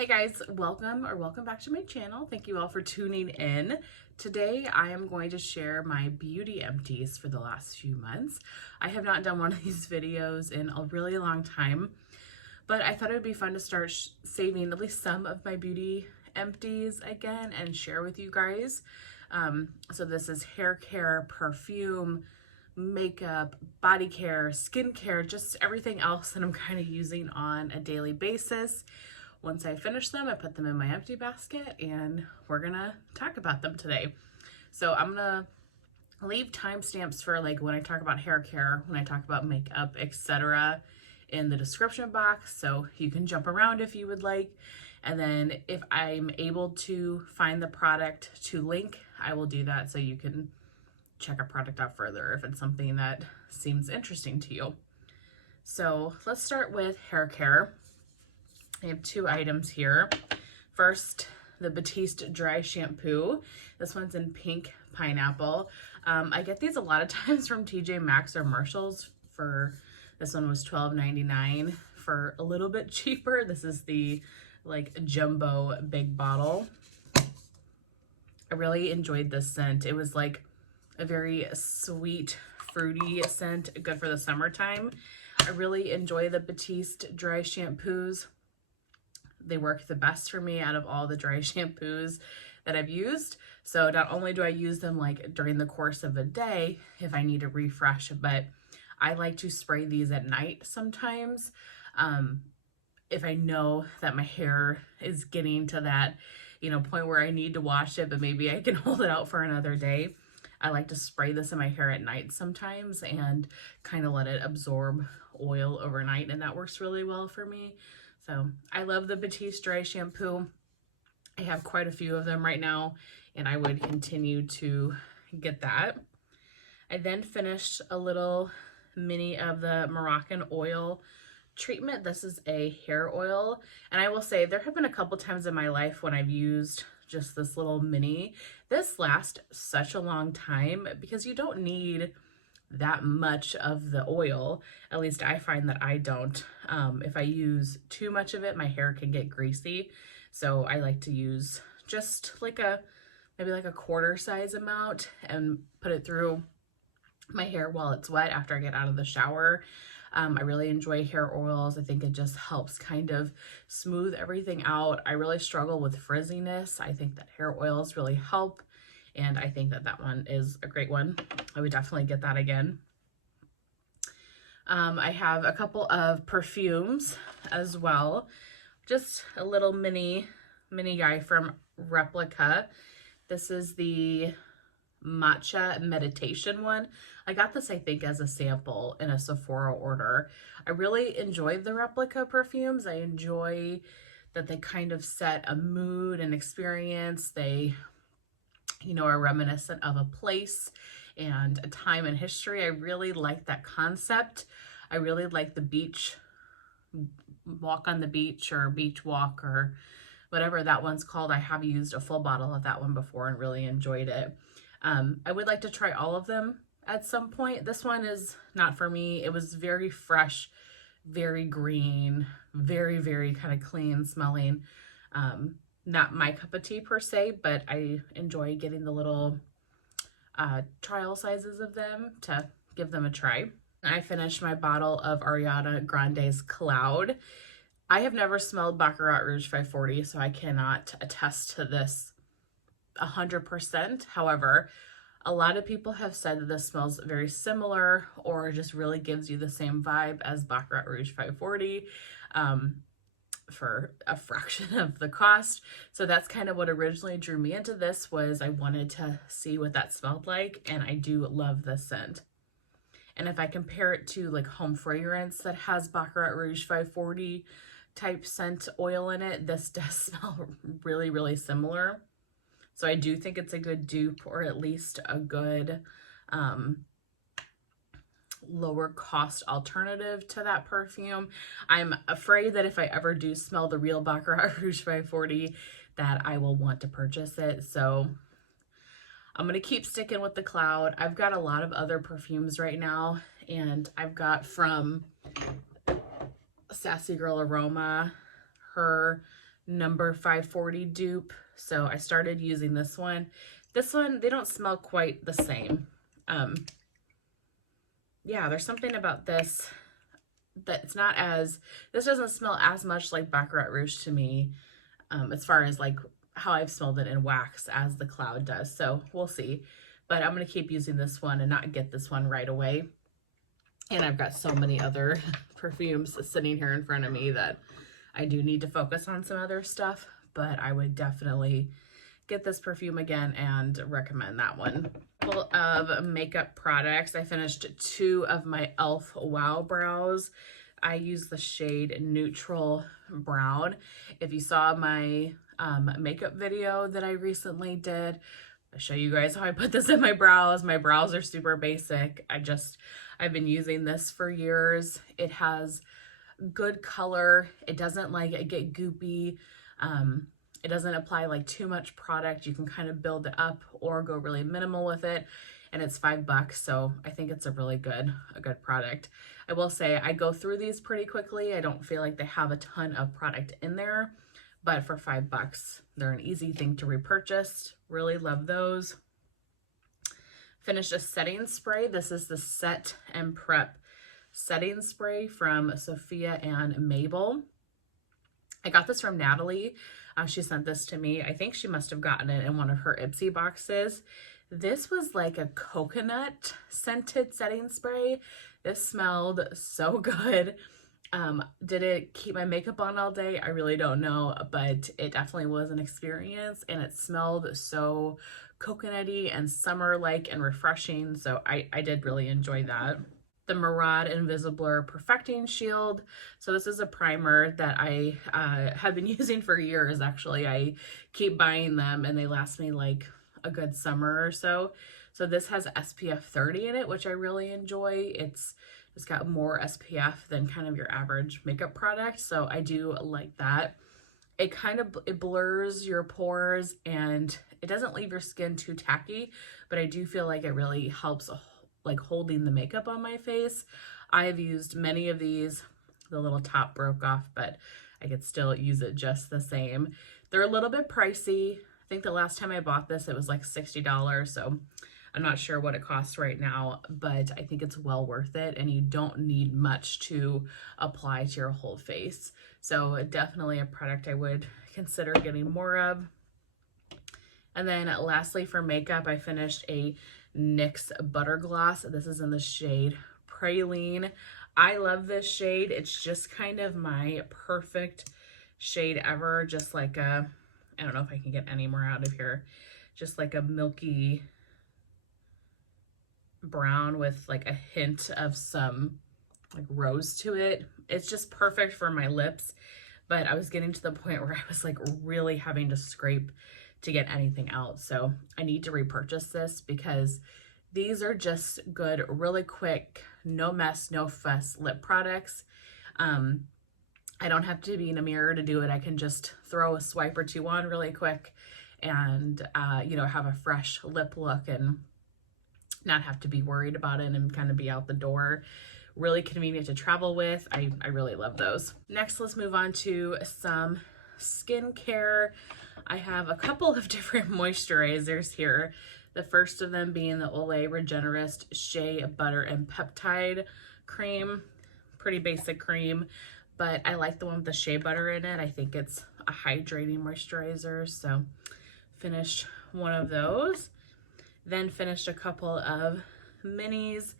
Hey guys, welcome back to my channel. Thank you all for tuning in. Today I am going to share my beauty empties for the last few months. I have not done one of these videos in a really long time, but I thought it would be fun to start saving at least some of my beauty empties again and share with you guys. So this is Haircare, Perfume, makeup, body care, skincare, just everything else that I'm kind of using on a daily basis. Once I finish them, I put them in my empty basket and we're gonna talk about them today. So I'm gonna leave timestamps for like when I talk about hair care, when I talk about makeup, etc. in the description box, so you can jump around if you would like. And then if I'm able to find the product to link, I will do that so you can check a product out further if it's something that seems interesting to you. So let's start with hair care. I have two items here. First, the Batiste Dry Shampoo. This one's in pink pineapple. I get these a lot of times from TJ Maxx or Marshalls. For this one was $12.99 for a little bit cheaper. This is the like jumbo big bottle. I really enjoyed this scent. It was like a very sweet, fruity scent, good for the summertime. I really enjoy the Batiste dry shampoos. They work the best for me out of all the dry shampoos that I've used. So not only do I use them like during the course of a day if I need a refresh, but I like to spray these at night sometimes. If I know that my hair is getting to that, point where I need to wash it, but maybe I can hold it out for another day. I like to spray this in my hair at night sometimes and kind of let it absorb oil overnight, and that works really well for me. So I love the Batiste dry shampoo. I have quite a few of them right now, and I would continue to get that. I then finished a little mini of the Moroccan oil treatment. This is a hair oil, and I will say there have been a couple times in my life when I've used just this little mini. This lasts such a long time because you don't need that much of the oil. At least I find that I don't. If I use too much of it, my hair can get greasy. So I like to use just like maybe like a quarter size amount and put it through my hair while it's wet after I get out of the shower. I really enjoy hair oils. I think it just helps kind of smooth everything out. I really struggle with frizziness. I think that hair oils really help, and I think that that one is a great one. I would definitely get that again. I have a couple of perfumes as well. Just a little mini guy from Replica. This is the Matcha Meditation one. I got this, I think, as a sample in a Sephora order. I really enjoyed the Replica perfumes. I enjoy that they kind of set a mood and experience. They, are reminiscent of a place and a time in history. I really like that concept. I really like the beach, walk on the beach or beach walk or whatever that one's called. I have used a full bottle of that one before and really enjoyed it. I would like to try all of them at some point. This one is not for me. It was very fresh, very green, very, very kind of clean smelling. Not my cup of tea per se, but I enjoy getting the little trial sizes of them to give them a try. I finished my bottle of Ariana Grande's Cloud. I have never smelled Baccarat Rouge 540, so I cannot attest to this 100%. However, a lot of people have said that this smells very similar or just really gives you the same vibe as Baccarat Rouge 540 for a fraction of the cost. So that's kind of what originally drew me into this, was I wanted to see what that smelled like, and I do love this scent. And if I compare it to like home fragrance that has Baccarat Rouge 540 type scent oil in it, this does smell really, really similar. So I do think it's a good dupe, or at least a good lower cost alternative to that perfume. I'm afraid that if I ever do smell the real Baccarat Rouge 540, that I will want to purchase it. So I'm going to keep sticking with the Cloud. I've got a lot of other perfumes right now, and I've got from Sassy Girl Aroma, her number 540 dupe. So I started using this one. This one, they don't smell quite the same. Yeah, there's something about this that it's not as, this doesn't smell as much like Baccarat Rouge to me, as far as like how I've smelled it in wax as the Cloud does. So we'll see. But I'm going to keep using this one and not get this one right away. And I've got so many other perfumes sitting here in front of me that I do need to focus on some other stuff. But I would definitely get this perfume again and recommend that one. Full of makeup products. I finished 2 of my e.l.f. Wow Brows. I use the shade Neutral Brown. If you saw my makeup video that I recently did, I'll show you guys how I put this in my brows. My brows are super basic. I've been using this for years. It has good color. It doesn't like get goopy. It doesn't apply like too much product. You can kind of build it up or go really minimal with it. And it's $5, so I think it's a good product. I will say I go through these pretty quickly. I don't feel like they have a ton of product in there, but for $5, they're an easy thing to repurchase. Really love those. Finished a setting spray. This is the Set and Prep setting spray from Sophia and Mabel. I got this from Natalie. She sent this to me. I think she must have gotten it in one of her Ipsy boxes. This was like a coconut scented setting spray. This smelled so good. Did it keep my makeup on all day? I really don't know, but it definitely was an experience, and it smelled so coconutty and summer-like and refreshing. So I did really enjoy that. The Murad Invisablur Perfecting Shield. So this is a primer that I have been using for years, actually. I keep buying them and they last me like a good summer or so. So this has SPF 30 in it, which I really enjoy. It's got more SPF than kind of your average makeup product. So I do like that. It blurs your pores and it doesn't leave your skin too tacky, but I do feel like it really helps like holding the makeup on my face. I've used many of these. The little top broke off, but I could still use it just the same. They're a little bit pricey. I think the last time I bought this, it was like $60. So I'm not sure what it costs right now, but I think it's well worth it. And you don't need much to apply to your whole face. So definitely a product I would consider getting more of. And then lastly, for makeup, I finished a NYX Butter Gloss. This is in the shade Praline. I love this shade. It's just kind of my perfect shade ever. Just like a, I don't know if I can get any more out of here. Just like a milky brown with like a hint of some like rose to it. It's just perfect for my lips. But I was getting to the point where I was like really having to scrape to get anything out. So I need to repurchase this because these are just good, really quick, no mess, no fuss lip products. I don't have to be in a mirror to do it. I can just throw a swipe or two on really quick and, you know, have a fresh lip look and not have to be worried about it and kind of be out the door. Really convenient to travel with. I really love those. Next, let's move on to some skincare. I have a couple of different moisturizers here. The first of them being the Olay Regenerist Shea Butter and Peptide Cream. Pretty basic cream, but I like the one with the shea butter in it. I think it's a hydrating moisturizer, so finished one of those. Then finished a couple of minis.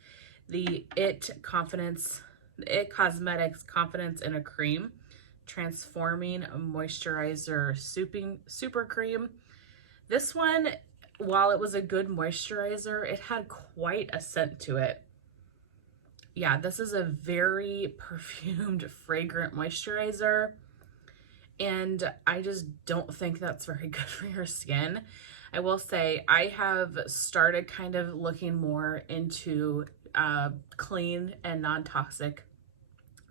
The It Cosmetics Confidence in a Cream Transforming Moisturizer Super Cream. This one, while it was a good moisturizer, it had quite a scent to it. Yeah, this is a very perfumed, fragrant moisturizer, and I just don't think that's very good for your skin. I will say I have started kind of looking more into clean and non-toxic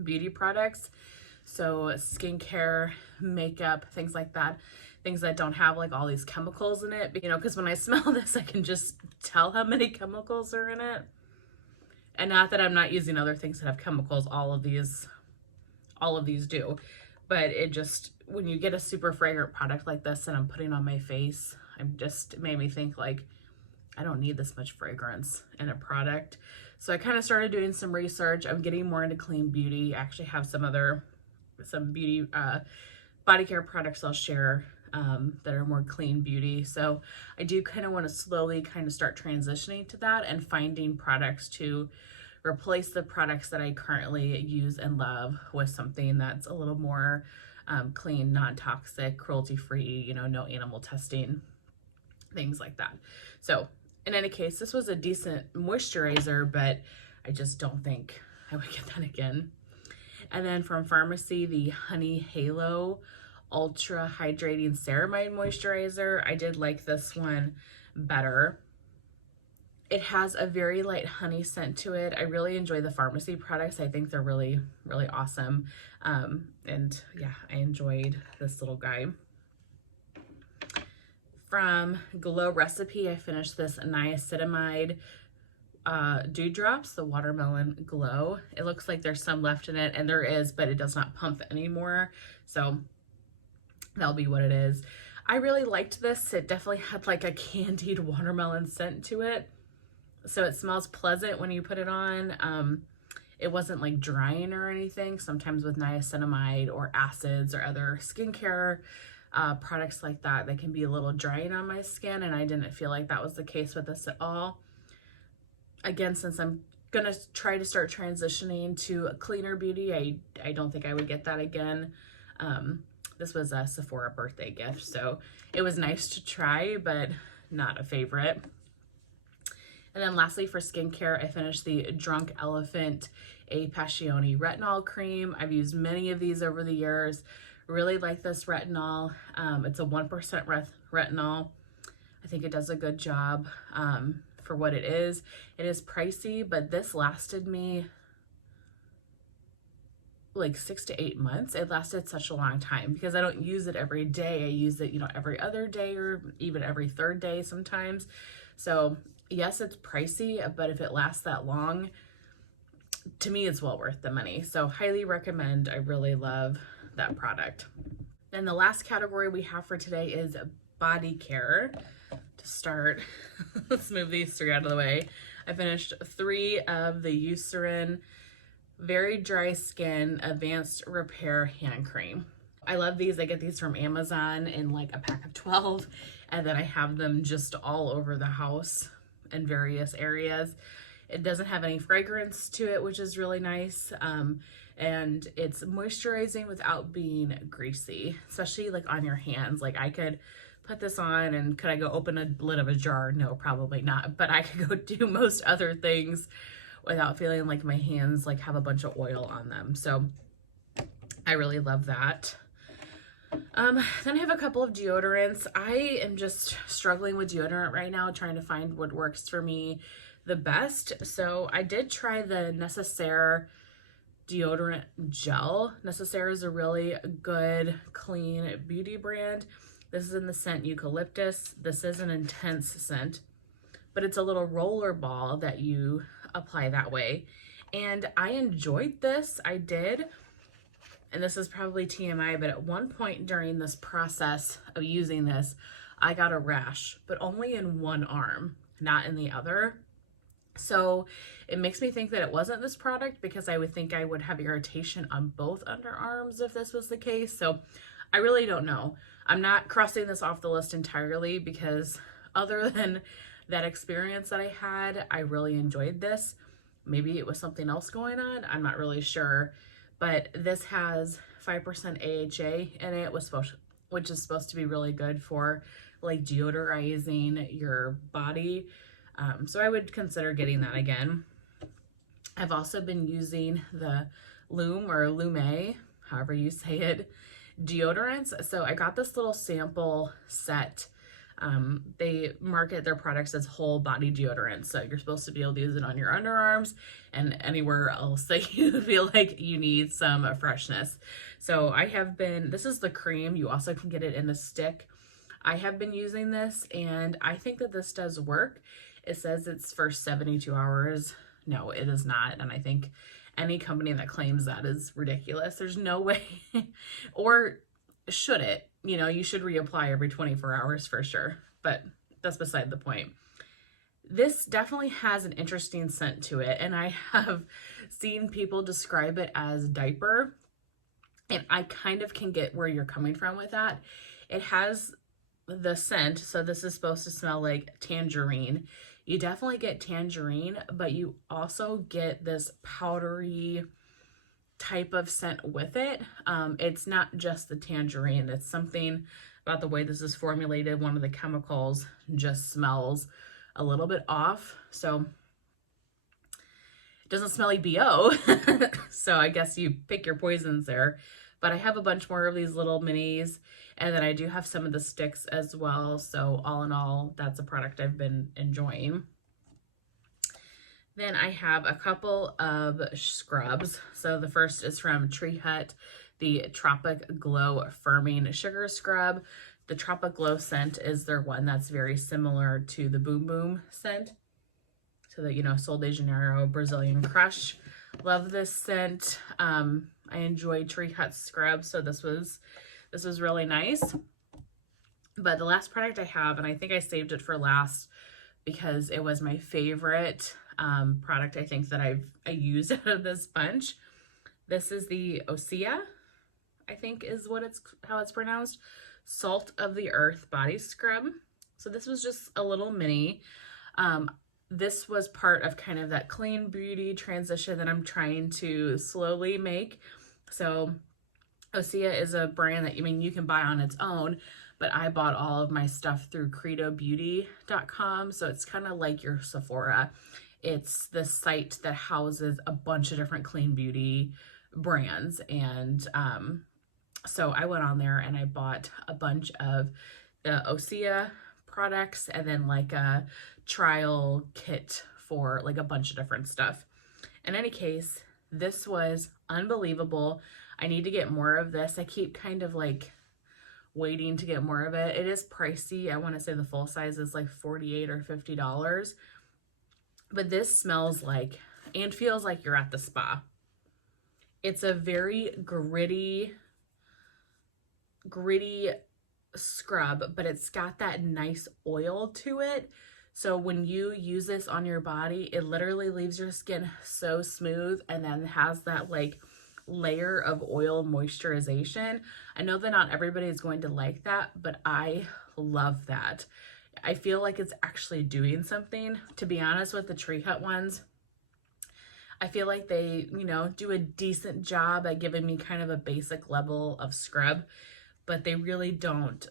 beauty products. So skincare, makeup, things like that. Things that don't have like all these chemicals in it. You know, because when I smell this, I can just tell how many chemicals are in it. And not that I'm not using other things that have chemicals. All of these do. but it just, when you get a super fragrant product like this and I'm putting on my face, it made me think like, I don't need this much fragrance in a product. So I kind of started doing some research. I'm getting more into clean beauty. I actually have some beauty body care products I'll share that are more clean beauty. So I do kind of want to slowly kind of start transitioning to that and finding products to replace the products that I currently use and love with something that's a little more clean, non-toxic, cruelty-free, you know, no animal testing, things like that. So in any case, this was a decent moisturizer, but I just don't think I would get that again. And then from Pharmacy, the Honey Halo Ultra Hydrating Ceramide Moisturizer. I did like this one better. It has a very light honey scent to it. I really enjoy the Pharmacy products. I think they're really, really awesome. And yeah, I enjoyed this little guy. From Glow Recipe, I finished this niacinamide Dewdrops, the Watermelon Glow. It looks like there's some left in it, and there is, but it does not pump anymore. So that'll be what it is. I really liked this. It definitely had like a candied watermelon scent to it. So it smells pleasant when you put it on. It wasn't like drying or anything. Sometimes with niacinamide or acids or other skincare products like that, they can be a little drying on my skin, and I didn't feel like that was the case with this at all. Again, since I'm gonna try to start transitioning to a cleaner beauty, I don't think I would get that again. This was a Sephora birthday gift, so it was nice to try, but not a favorite. And then lastly, for skincare, I finished the Drunk Elephant A Passione Retinol Cream. I've used many of these over the years. Really like this retinol. It's a 1% retinol. I think it does a good job for what it is. It is pricey, but this lasted me like 6 to 8 months. It lasted such a long time because I don't use it every day. I use it, you know, every other day or even every third day sometimes. So yes, it's pricey, but if it lasts that long, to me, it's well worth the money. So highly recommend. I really love that product. Then the last category we have for today is body care. To start, let's move these 3 out of the way. I finished 3 of the Eucerin Very Dry Skin Advanced Repair Hand Cream. I love these. I get these from Amazon in like a pack of 12, and then I have them just all over the house in various areas. It doesn't have any fragrance to it, which is really nice. And it's moisturizing without being greasy, especially like on your hands. Like I could put this on, and could I go open a lid of a jar? No, probably not. But I could go do most other things without feeling like my hands like have a bunch of oil on them. So I really love that. Then I have a couple of deodorants. I am just struggling with deodorant right now, trying to find what works for me the best. So I did try the Necessaire Deodorant Gel. Necessaire is a really good, clean beauty brand. This is in the scent Eucalyptus. This is an intense scent, but it's a little roller ball that you apply that way. And I enjoyed this. I did. And this is probably TMI, but at one point during this process of using this, I got a rash, but only in one arm, not in the other. So it makes me think that it wasn't this product, because I would think I would have irritation on both underarms if this was the case. So I really don't know. I'm not crossing this off the list entirely, because other than that experience that I had, I really enjoyed this. Maybe it was something else going on. I'm not really sure. But this has 5% AHA in it, which is supposed to be really good for like deodorizing your body. So I would consider getting that again. I've also been using the Lume or Lume, however you say it, deodorants. So I got this little sample set. They market their products as whole body deodorant. So you're supposed to be able to use it on your underarms and anywhere else that you feel like you need some freshness. So I have been, this is the cream. You also can get it in a stick. I have been using this, and I think that this does work. It says it's for 72 hours. No, it is not. And I think any company that claims that is ridiculous. There's no way, or should it? You know, you should reapply every 24 hours for sure, but that's beside the point. This definitely has an interesting scent to it, and I have seen people describe it as diaper, and I kind of can get where you're coming from with that. It has the scent, so this is supposed to smell like tangerine. You definitely get tangerine, but you also get this powdery type of scent with it. It's not just the tangerine, it's something about the way this is formulated. One of the chemicals just smells a little bit off, so it doesn't smell like BO. So I guess you pick your poisons there. But I have a bunch more of these little minis, and then I do have some of the sticks as well. So all in all, that's a product I've been enjoying. Then I have a couple of scrubs. So the first is from Tree Hut, the Tropic Glow Firming Sugar Scrub. The Tropic Glow scent is their one that's very similar to the Boom Boom scent. So that, you know, Sol de Janeiro, Brazilian Crush. Love this scent. I enjoy Tree Hut scrub, so this was really nice. But the last product I have, and I think I saved it for last because it was my favorite product I think that I used out of this bunch. This is the Osea, I think is how it's pronounced. Salt of the Earth Body Scrub. So this was just a little mini. This was part of kind of that clean beauty transition that I'm trying to slowly make. So Osea is a brand that, I mean, you can buy on its own, but I bought all of my stuff through credobeauty.com. So it's kind of like your Sephora. It's the site that houses a bunch of different clean beauty brands. And so I went on there and I bought a bunch of the Osea products and then like a trial kit for like a bunch of different stuff. In any case, this was unbelievable. I need to get more of this. I keep kind of like waiting to get more of it. It is pricey. I want to say the full size is like $48 or $50. But this smells like and feels like you're at the spa. It's a very gritty scrub, but it's got that nice oil to it. So when you use this on your body, it literally leaves your skin so smooth and then has that like layer of oil moisturization. I know that not everybody is going to like that, but I love that. I feel like it's actually doing something. To be honest, with the Tree Hut ones, I feel like they, you know, do a decent job at giving me kind of a basic level of scrub, but they really don't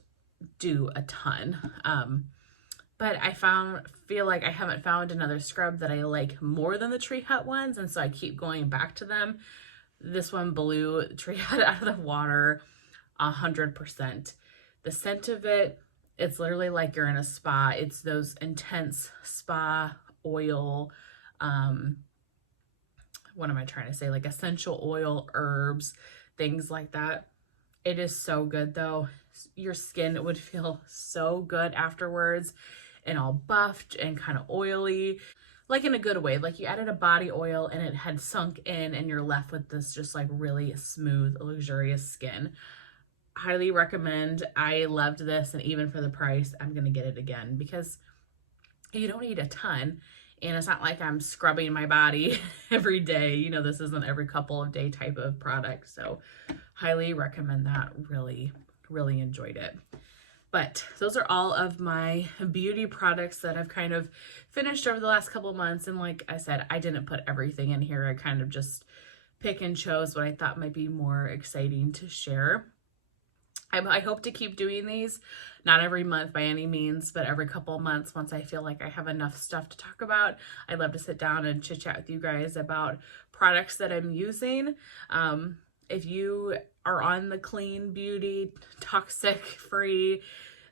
do a ton. But I feel like I haven't found another scrub that I like more than the Tree Hut ones, and so I keep going back to them. This one blew Tree Hut out of the water 100%. The scent of it, it's literally like you're in a spa. It's those intense spa oil, what am I trying to say? Like essential oil, herbs, things like that. It is so good though. Your skin would feel so good afterwards and all buffed and kind of oily, like in a good way. Like you added a body oil and it had sunk in and you're left with this just like really smooth, luxurious skin. Highly recommend. I loved this, and even for the price, I'm going to get it again because you don't need a ton. And it's not like I'm scrubbing my body every day. You know, this isn't every couple of day type of product. So highly recommend that. Really, really enjoyed it. But those are all of my beauty products that I've kind of finished over the last couple of months. And like I said, I didn't put everything in here. I kind of just pick and chose what I thought might be more exciting to share. I hope to keep doing these, not every month by any means, but every couple of months once I feel like I have enough stuff to talk about. I'd love to sit down and chit chat with you guys about products that I'm using. If you are on the clean beauty, toxic free,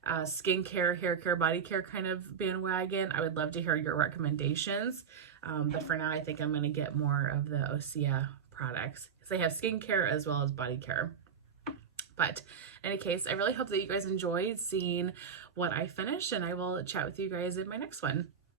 skincare, hair care, body care kind of bandwagon, I would love to hear your recommendations. But for now, I think I'm going to get more of the Osea products because they have skincare as well as body care. But in any case, I really hope that you guys enjoyed seeing what I finished, and I will chat with you guys in my next one.